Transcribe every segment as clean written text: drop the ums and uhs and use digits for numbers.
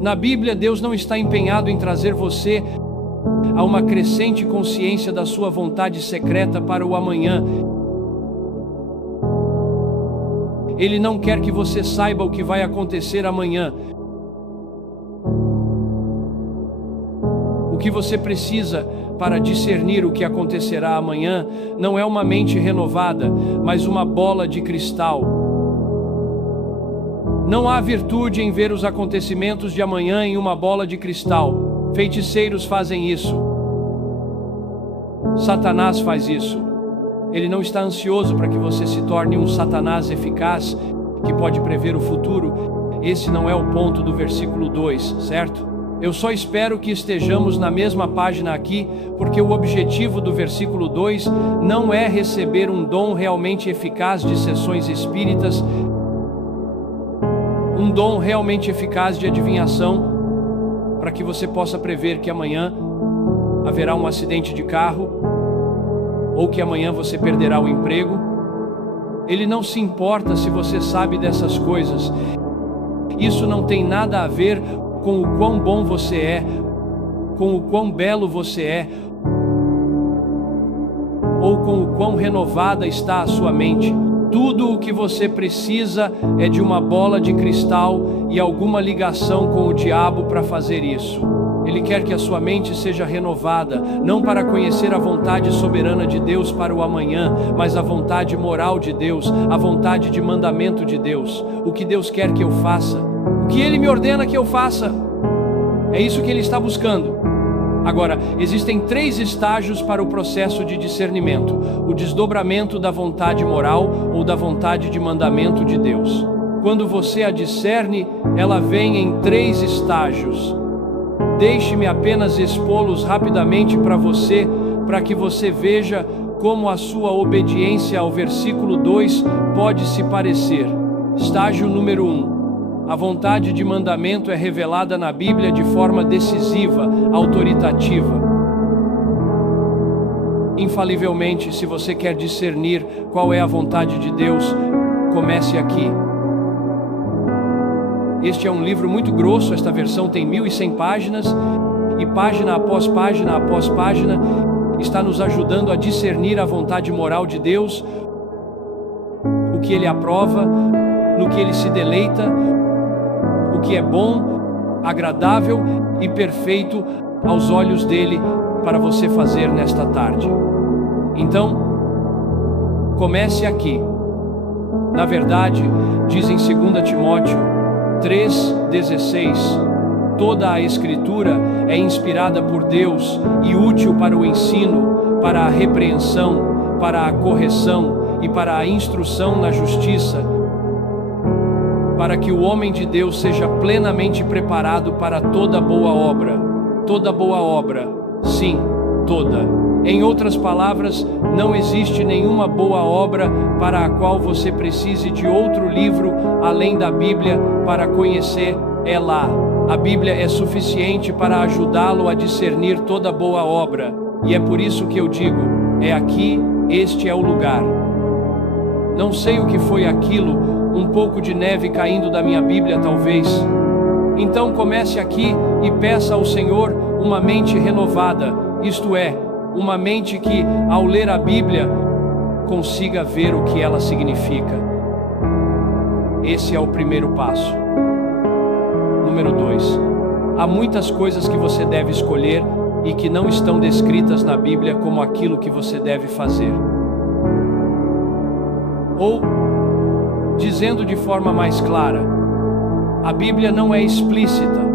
Na Bíblia, Deus não está empenhado em trazer você a uma crescente consciência da sua vontade secreta para o amanhã. Ele não quer que você saiba o que vai acontecer amanhã. O que você precisa para discernir o que acontecerá amanhã não é uma mente renovada, mas uma bola de cristal. Não há virtude em ver os acontecimentos de amanhã em uma bola de cristal. Feiticeiros fazem isso. Satanás faz isso. Ele não está ansioso para que você se torne um Satanás eficaz que pode prever o futuro. Esse não é o ponto do versículo 2, certo? Eu só espero que estejamos na mesma página aqui, porque o objetivo do versículo 2 não é receber um dom realmente eficaz de sessões espíritas, um dom realmente eficaz de adivinhação, para que você possa prever que amanhã haverá um acidente de carro, ou que amanhã você perderá o emprego. Ele não se importa se você sabe dessas coisas. Isso não tem nada a ver com o quão bom você é, com o quão belo você é, ou com o quão renovada está a sua mente. Tudo o que você precisa é de uma bola de cristal e alguma ligação com o diabo para fazer isso. Ele quer que a sua mente seja renovada, não para conhecer a vontade soberana de Deus para o amanhã, mas a vontade moral de Deus, a vontade de mandamento de Deus. O que Deus quer que eu faça, o que Ele me ordena que eu faça. É isso que Ele está buscando. Agora, existem 3 estágios para o processo de discernimento: o desdobramento da vontade moral ou da vontade de mandamento de Deus. Quando você a discerne, ela vem em 3 estágios. Deixe-me apenas expô-los rapidamente para você, para que você veja como a sua obediência ao versículo 2 pode se parecer. Estágio número 1. A vontade de mandamento é revelada na Bíblia de forma decisiva, autoritativa. Infalivelmente, se você quer discernir qual é a vontade de Deus, comece aqui. Este é um livro muito grosso, esta versão tem 1100 páginas, e página após página, está nos ajudando a discernir a vontade moral de Deus, o que Ele aprova, no que Ele se deleita, o que é bom, agradável e perfeito aos olhos dele para você fazer nesta tarde. Então, comece aqui. Na verdade, diz em 2 Timóteo 3,16, toda a Escritura é inspirada por Deus e útil para o ensino, para a repreensão, para a correção e para a instrução na justiça, para que o homem de Deus seja plenamente preparado para toda boa obra. Toda boa obra, sim, toda. Em outras palavras, não existe nenhuma boa obra para a qual você precise de outro livro além da Bíblia para conhecer ela. A Bíblia é suficiente para ajudá-lo a discernir toda boa obra. E é por isso que eu digo, é aqui, este é o lugar. Não sei o que foi aquilo, um pouco de neve caindo da minha Bíblia talvez. Então comece aqui e peça ao Senhor uma mente renovada, isto é, uma mente que, ao ler a Bíblia, consiga ver o que ela significa. Esse é o primeiro passo. Número 2. Há muitas coisas que você deve escolher e que não estão descritas na Bíblia como aquilo que você deve fazer. Ou, dizendo de forma mais clara, a Bíblia não é explícita.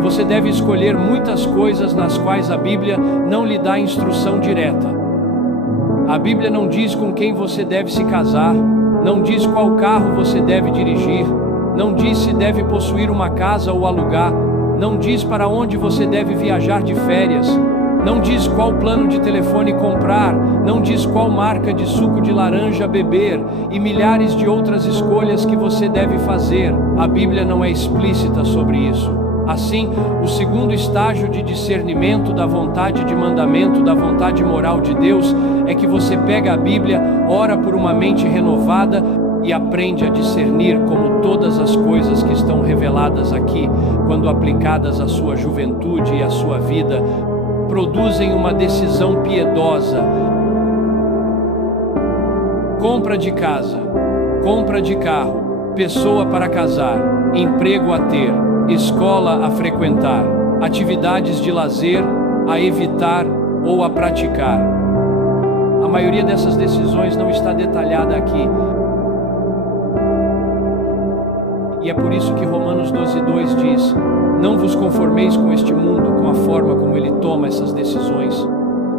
Você deve escolher muitas coisas nas quais a Bíblia não lhe dá instrução direta. A Bíblia não diz com quem você deve se casar, não diz qual carro você deve dirigir, não diz se deve possuir uma casa ou alugar, não diz para onde você deve viajar de férias, não diz qual plano de telefone comprar, não diz qual marca de suco de laranja beber e milhares de outras escolhas que você deve fazer. A Bíblia não é explícita sobre isso. Assim, o segundo estágio de discernimento da vontade de mandamento, da vontade moral de Deus, é que você pega a Bíblia, ora por uma mente renovada, e aprende a discernir como todas as coisas que estão reveladas aqui, quando aplicadas à sua juventude e à sua vida, produzem uma decisão piedosa. Compra de casa, compra de carro, pessoa para casar, emprego a ter, escola a frequentar, atividades de lazer a evitar ou a praticar. A maioria dessas decisões não está detalhada aqui. E é por isso que Romanos 12:2 diz: não vos conformeis com este mundo, com a forma como ele toma essas decisões,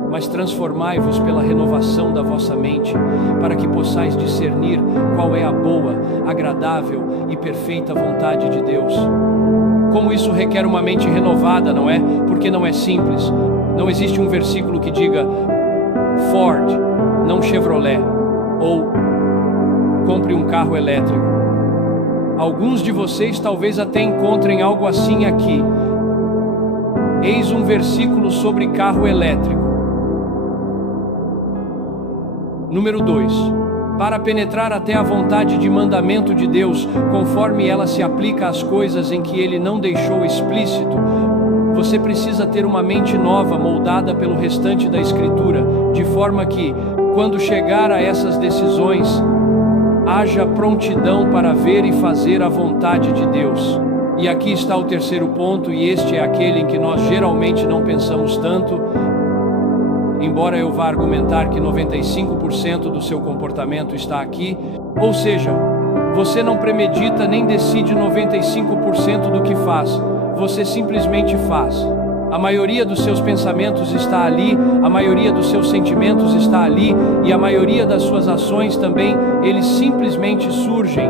mas transformai-vos pela renovação da vossa mente, para que possais discernir qual é a boa, agradável e perfeita vontade de Deus. Como isso requer uma mente renovada, não é? Porque não é simples. Não existe um versículo que diga Ford, não Chevrolet, ou compre um carro elétrico. Alguns de vocês talvez até encontrem algo assim aqui. Eis um versículo sobre carro elétrico. Número 2. Para penetrar até a vontade de mandamento de Deus, conforme ela se aplica às coisas em que Ele não deixou explícito, você precisa ter uma mente nova moldada pelo restante da Escritura, de forma que, quando chegar a essas decisões, haja prontidão para ver e fazer a vontade de Deus. E aqui está o terceiro ponto, e este é aquele em que nós geralmente não pensamos tanto, embora eu vá argumentar que 95% do seu comportamento está aqui. Ou seja, você não premedita nem decide 95% do que faz, você simplesmente faz. A maioria dos seus pensamentos está ali, a maioria dos seus sentimentos está ali, e a maioria das suas ações também, eles simplesmente surgem.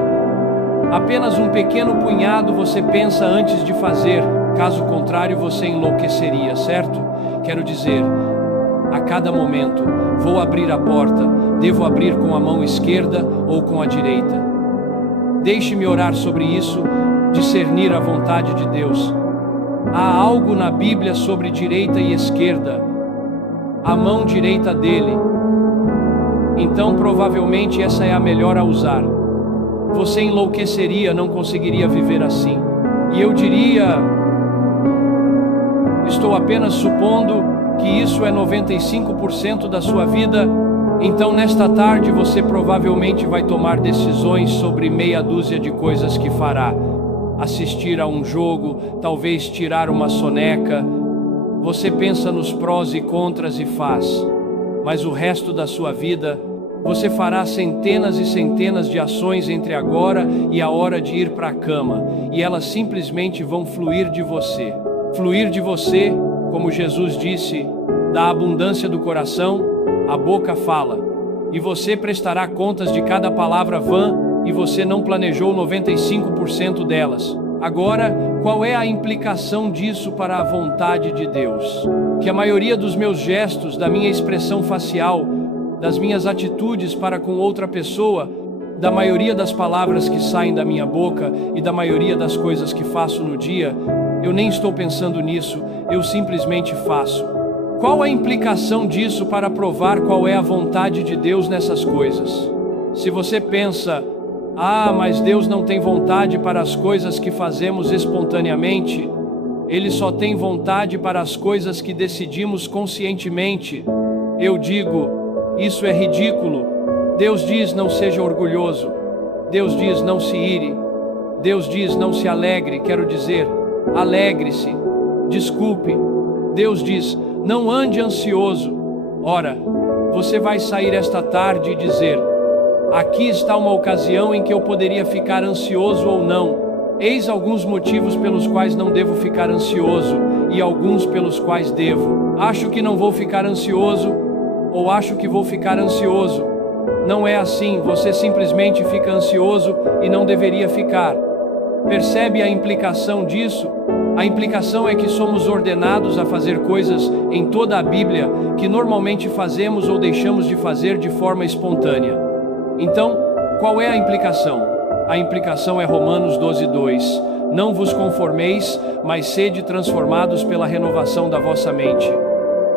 Apenas um pequeno punhado você pensa antes de fazer, caso contrário você enlouqueceria, certo? Quero dizer, a cada momento, vou abrir a porta, devo abrir com a mão esquerda ou com a direita? Deixe-me orar sobre isso, discernir a vontade de Deus. Há algo na Bíblia sobre direita e esquerda, a mão direita dele. Então provavelmente essa é a melhor a usar. Você enlouqueceria, não conseguiria viver assim. E eu diria, estou apenas supondo que isso é 95% da sua vida. Então nesta tarde você provavelmente vai tomar decisões sobre meia dúzia de coisas que fará. Assistir a um jogo, talvez tirar uma soneca. Você pensa nos prós e contras e faz. Mas o resto da sua vida, você fará centenas e centenas de ações entre agora e a hora de ir para a cama, e elas simplesmente vão fluir de você. Fluir de você, como Jesus disse, da abundância do coração, a boca fala. E você prestará contas de cada palavra vã, e você não planejou 95% delas. Agora, qual é a implicação disso para a vontade de Deus? Que a maioria dos meus gestos, da minha expressão facial, das minhas atitudes para com outra pessoa, da maioria das palavras que saem da minha boca e da maioria das coisas que faço no dia, eu nem estou pensando nisso, eu simplesmente faço. Qual a implicação disso para provar qual é a vontade de Deus nessas coisas? Se você pensa, mas Deus não tem vontade para as coisas que fazemos espontaneamente, Ele só tem vontade para as coisas que decidimos conscientemente. Eu digo, isso é ridículo. Deus diz não seja orgulhoso, Deus diz não se ire, Deus diz não se alegre, quero dizer, alegre-se, desculpe. Deus diz, não ande ansioso. Ora, você vai sair esta tarde e dizer, aqui está uma ocasião em que eu poderia ficar ansioso ou não. Eis alguns motivos pelos quais não devo ficar ansioso e alguns pelos quais devo. Acho que não vou ficar ansioso ou acho que vou ficar ansioso. Não é assim, você simplesmente fica ansioso e não deveria ficar. Percebe a implicação disso? A implicação é que somos ordenados a fazer coisas em toda a Bíblia que normalmente fazemos ou deixamos de fazer de forma espontânea. Então, qual é a implicação? A implicação é Romanos 12:2. Não vos conformeis, mas sede transformados pela renovação da vossa mente.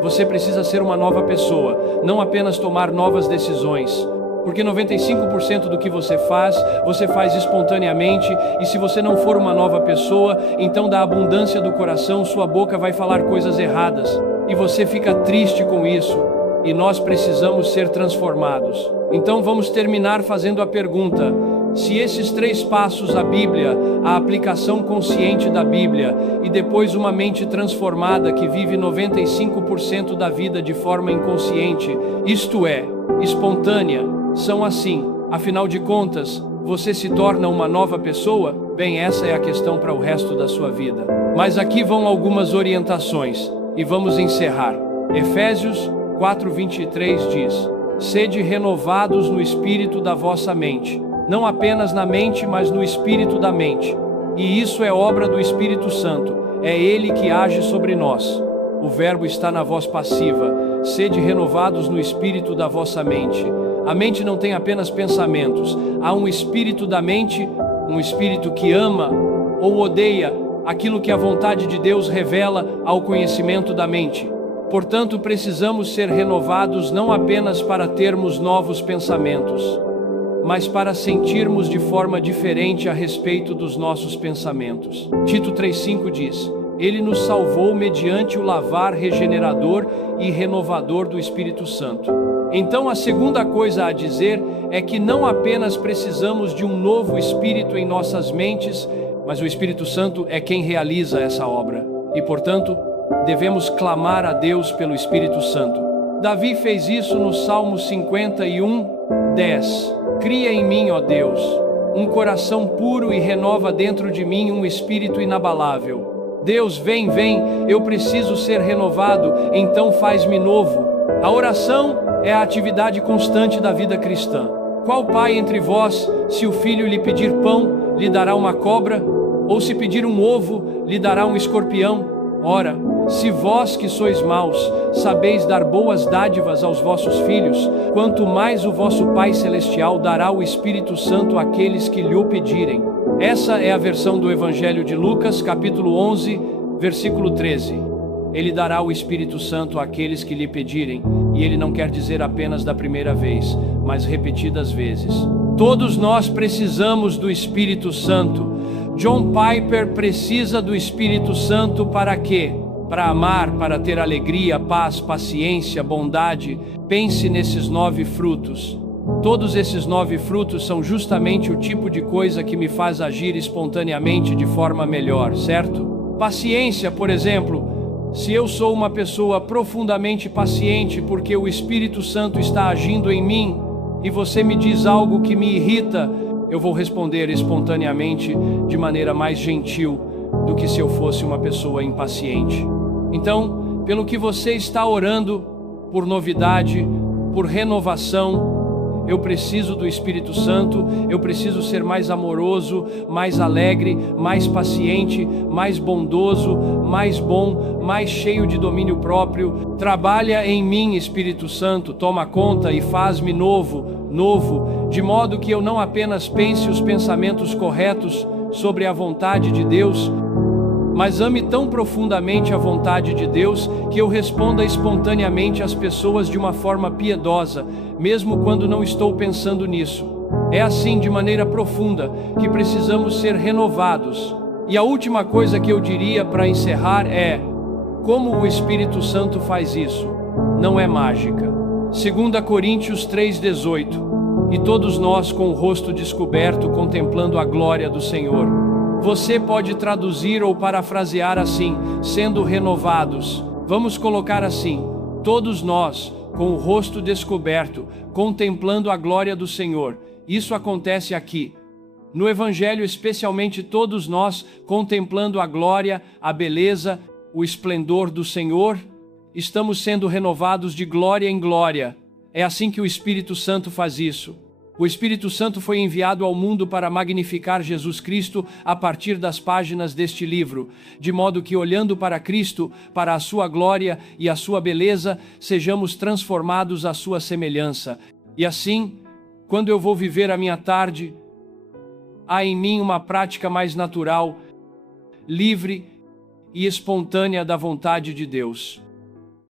Você precisa ser uma nova pessoa, não apenas tomar novas decisões. Porque 95% do que você faz espontaneamente, e se você não for uma nova pessoa, então da abundância do coração sua boca vai falar coisas erradas, e você fica triste com isso, e nós precisamos ser transformados. Então vamos terminar fazendo a pergunta: se esses 3 passos, a Bíblia, a aplicação consciente da Bíblia e depois uma mente transformada que vive 95% da vida de forma inconsciente, isto é, espontânea, são assim, afinal de contas, você se torna uma nova pessoa? Bem, essa é a questão para o resto da sua vida. Mas aqui vão algumas orientações, e vamos encerrar. Efésios 4:23 diz: sede renovados no espírito da vossa mente. Não apenas na mente, mas no espírito da mente. E isso é obra do Espírito Santo, é Ele que age sobre nós. O verbo está na voz passiva, sede renovados no espírito da vossa mente. A mente não tem apenas pensamentos, há um espírito da mente, um espírito que ama ou odeia aquilo que a vontade de Deus revela ao conhecimento da mente. Portanto, precisamos ser renovados não apenas para termos novos pensamentos, mas para sentirmos de forma diferente a respeito dos nossos pensamentos. Tito 3:5 diz: Ele nos salvou mediante o lavar regenerador e renovador do Espírito Santo. Então a segunda coisa a dizer é que não apenas precisamos de um novo espírito em nossas mentes, mas o Espírito Santo é quem realiza essa obra. E portanto, devemos clamar a Deus pelo Espírito Santo. Davi fez isso no Salmo 51:10. Cria em mim, ó Deus, um coração puro e renova dentro de mim um espírito inabalável. Deus, vem, eu preciso ser renovado, então faz-me novo. A oração é a atividade constante da vida cristã. Qual pai entre vós, se o filho lhe pedir pão, lhe dará uma cobra? Ou se pedir um ovo, lhe dará um escorpião? Ora, se vós que sois maus, sabeis dar boas dádivas aos vossos filhos, quanto mais o vosso Pai Celestial dará o Espírito Santo àqueles que lhe o pedirem. Essa é a versão do Evangelho de Lucas, capítulo 11, versículo 13. Ele dará o Espírito Santo àqueles que lhe pedirem, e ele não quer dizer apenas da primeira vez, mas repetidas vezes. Todos nós precisamos do Espírito Santo. John Piper precisa do Espírito Santo para quê? Para amar, para ter alegria, paz, paciência, bondade. Pense nesses 9 frutos. Todos esses 9 frutos são justamente o tipo de coisa que me faz agir espontaneamente de forma melhor, certo? Paciência, por exemplo. Se eu sou uma pessoa profundamente paciente porque o Espírito Santo está agindo em mim e você me diz algo que me irrita, eu vou responder espontaneamente de maneira mais gentil do que se eu fosse uma pessoa impaciente. Então, pelo que você está orando, por novidade, por renovação, eu preciso do Espírito Santo, eu preciso ser mais amoroso, mais alegre, mais paciente, mais bondoso, mais bom, mais cheio de domínio próprio. Trabalha em mim, Espírito Santo, toma conta e faz-me novo, de modo que eu não apenas pense os pensamentos corretos sobre a vontade de Deus, mas ame tão profundamente a vontade de Deus que eu responda espontaneamente às pessoas de uma forma piedosa, mesmo quando não estou pensando nisso. É assim, de maneira profunda, que precisamos ser renovados. E a última coisa que eu diria para encerrar é: como o Espírito Santo faz isso? Não é mágica. 2 Coríntios 3:18. E todos nós com o rosto descoberto contemplando a glória do Senhor. Você pode traduzir ou parafrasear assim: sendo renovados. Vamos colocar assim: todos nós, com o rosto descoberto, contemplando a glória do Senhor. Isso acontece aqui. No Evangelho, especialmente todos nós, contemplando a glória, a beleza, o esplendor do Senhor, estamos sendo renovados de glória em glória. É assim que o Espírito Santo faz isso. O Espírito Santo foi enviado ao mundo para magnificar Jesus Cristo a partir das páginas deste livro, de modo que, olhando para Cristo, para a sua glória e a sua beleza, sejamos transformados à sua semelhança. E assim, quando eu vou viver a minha tarde, há em mim uma prática mais natural, livre e espontânea da vontade de Deus.